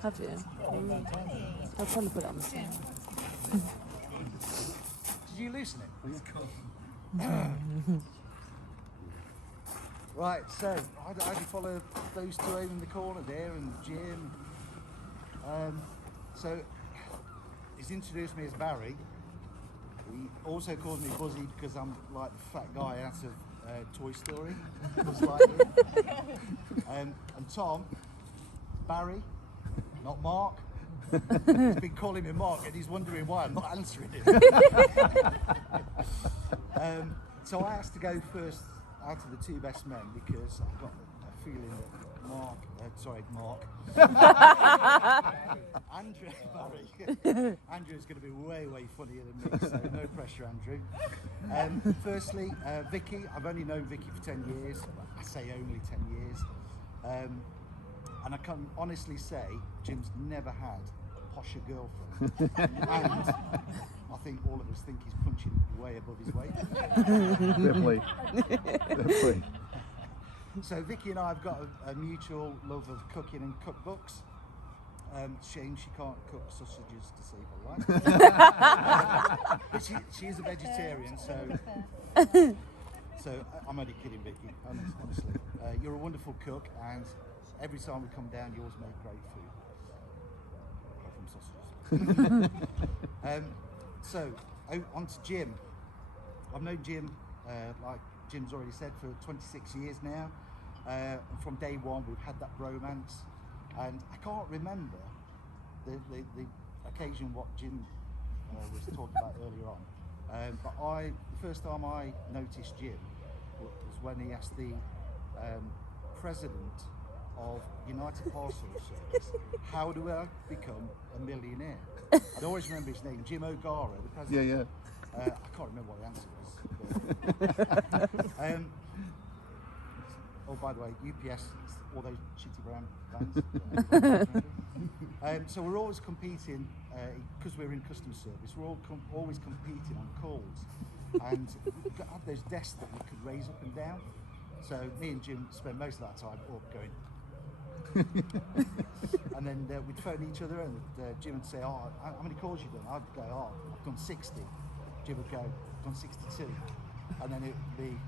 Have you? I'll probably put it on the side. Did you loosen it? Right, so how do you follow those two over in the corner there and Jim? So he's introduced me as Barry. He also calls me Buzzy because I'm like the fat guy out of Toy Story. Just like him. And Tom, Barry, not Mark. He's been calling me Mark and he's wondering why I'm not answering him. So I asked to go first out of the two best men because I've got a feeling that Mark, Andrew is going to be way funnier than me, so no pressure, Andrew. Firstly, Vikki, I've only known Vikki for 10 years, I say only 10 years, and I can honestly say Jim's never had a posher girlfriend, and I think all of us think he's punching way above his weight. Definitely. So Vikki and I have got a mutual love of cooking and cookbooks. Shame she can't cook sausages to save her life. But she's a vegetarian, so I'm only kidding, Vikki, honestly. You're a wonderful cook, and every time we come down, you always make great food. Apart from sausages. So, on to Jim. I've known Jim, like Jim's already said, for 26 years now. And from day one, we've had that romance. And I can't remember the occasion what Jim was talking about earlier on. But the first time I noticed Jim was when he asked the president of United Parcel Service, how do I become a millionaire? I'd always remember his name, Jim O'Gara, the president. Yeah. I can't remember what the answer was. But, oh, by the way, UPS, all those shitty brown vans. So we're always competing, because we're in customer service, we're always competing on calls. And we had those desks that we could raise up and down. So me and Jim spend most of that time going. And then we'd phone each other and Jim would say, oh, how many calls you done? I'd go, oh, I've done 60. Jim would go, I've done 62. And then it would be,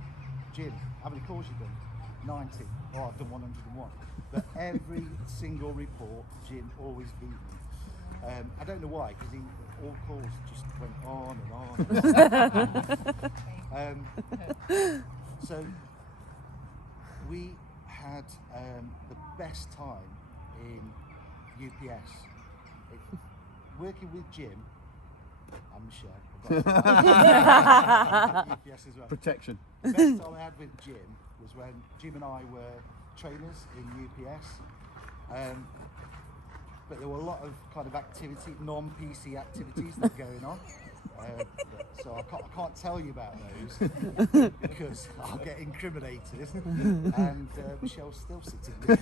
Jim, how many calls you done? 90. Oh, I've done 101. But every single report, Jim always beat me. I don't know why, because all calls just went on and on. So we had the best time in UPS. Working with Jim and Michelle. UPS as well. Protection. The best time I had with Jim was when Jim and I were trainers in UPS. But there were a lot of kind of activity, non-PC activities that were going on. So I can't tell you about those because I'll get incriminated, and Michelle's still sitting there.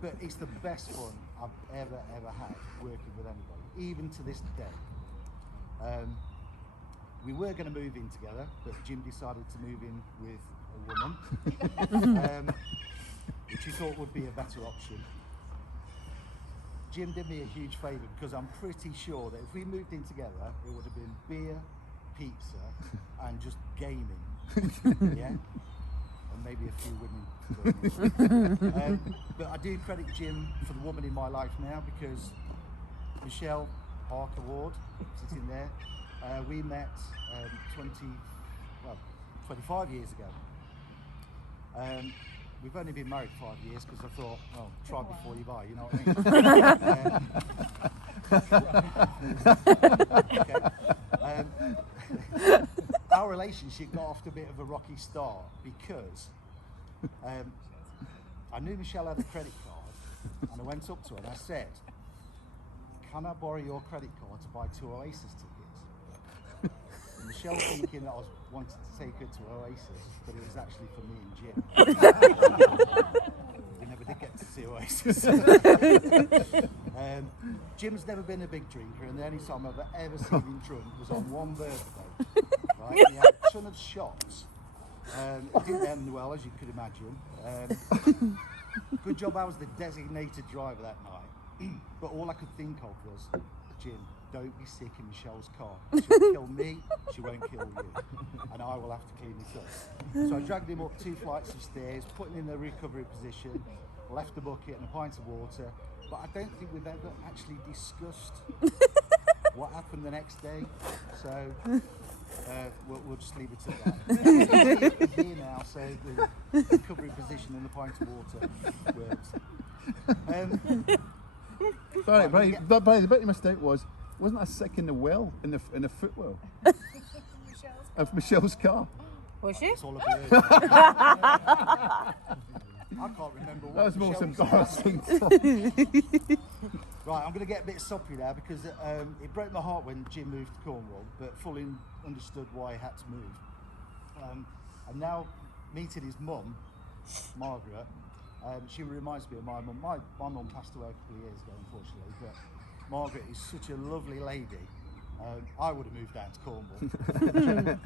But it's the best fun I've ever had working with anybody, even to this day. We were going to move in together, but Jim decided to move in with a woman, which he thought would be a better option. Jim did me a huge favour because I'm pretty sure that if we moved in together, it would have been beer, pizza, and just gaming. Yeah? And maybe a few women. But I do credit Jim for the woman in my life now because Michelle Parker Ward, sitting there, we met 25 years ago. We've only been married 5 years because I thought, oh, try before you buy, you know what I mean? Our relationship got off to a bit of a rocky start because I knew Michelle had a credit card and I went up to her and I said, can I borrow your credit card to buy 2 Oasis tickets? And Michelle thinking that I was wanted to take her to Oasis, but it was actually for me and Jim. We never did get to see Oasis. Jim's never been a big drinker, and the only time I've ever seen him drunk was on one birthday. Right? He had a ton of shots, It didn't end well, as you could imagine. Good job I was the designated driver that night. But all I could think of was, Jim, don't be sick in Michelle's car. She'll kill me, she won't kill you. And I will have to clean it up. So I dragged him up 2 flights of stairs, put him in the recovery position, left the bucket and a pint of water. But I don't think we've ever actually discussed what happened the next day. So we'll just leave it at that. He's here now, so the recovery position and the pint of water works. But the big mistake wasn't I sick in the well, in the footwell of Michelle's car? Was she? It's all about her. I can't remember what That was most Michelle's embarrassing. Right, I'm going to get a bit soppy now because it broke my heart when Jim moved to Cornwall, but fully understood why he had to move. And now meeting his mum, Margaret, she reminds me of my mum. My mum passed away a couple of years ago, unfortunately, but Margaret is such a lovely lady. I would have moved down to Cornwall.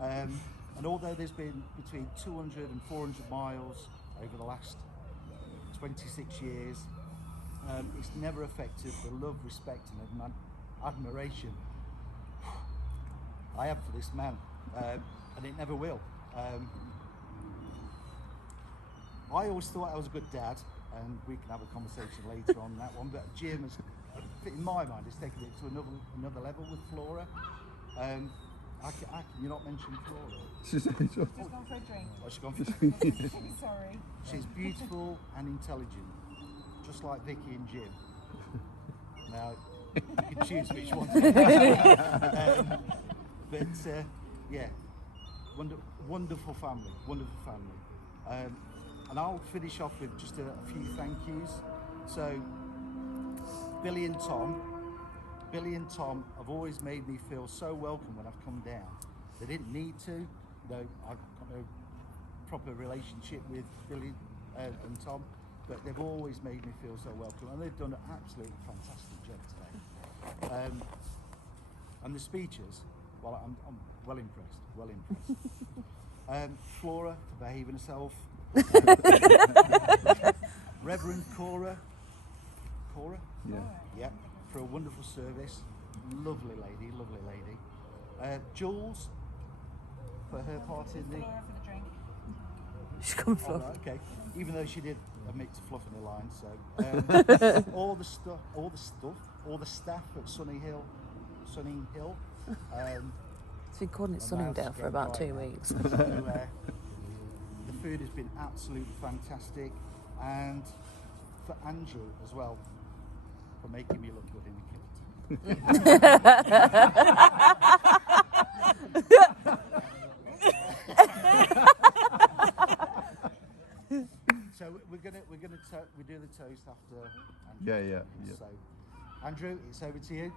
And although there's been between 200 and 400 miles over the last 26 years, it's never affected the love, respect and admiration I have for this man, and it never will. I always thought I was a good dad, and we can have a conversation later on that one, but Jim has, in my mind, has taken it to another level with Flora. Can you not mention Flora? She's gone for a drink. Oh, she's gone for Sorry. She's beautiful and intelligent, just like Vikki and Jim. Now, you can choose which one. Yeah, wonderful family, wonderful family. And I'll finish off with just a few thank yous. So, Billy and Tom have always made me feel so welcome when I've come down. They didn't need to. I've got no proper relationship with Billy and Tom, but they've always made me feel so welcome, and they've done an absolutely fantastic job today. And the speeches, well, I'm well impressed. Flora for behaving herself. Reverend Cora, yeah, for a wonderful service. Lovely lady. Jules for her part in the. Flora for the drink. She's coming for. Right, okay. Even though she did admit to fluffing the line, so all the staff at Sunny Hill. It's been calling it Sunningdale for about 2 weeks. So, the food has been absolutely fantastic, and for Andrew as well for making me look good in the kit. So we do the toast after Andrew. Yeah. So Andrew, it's over to you.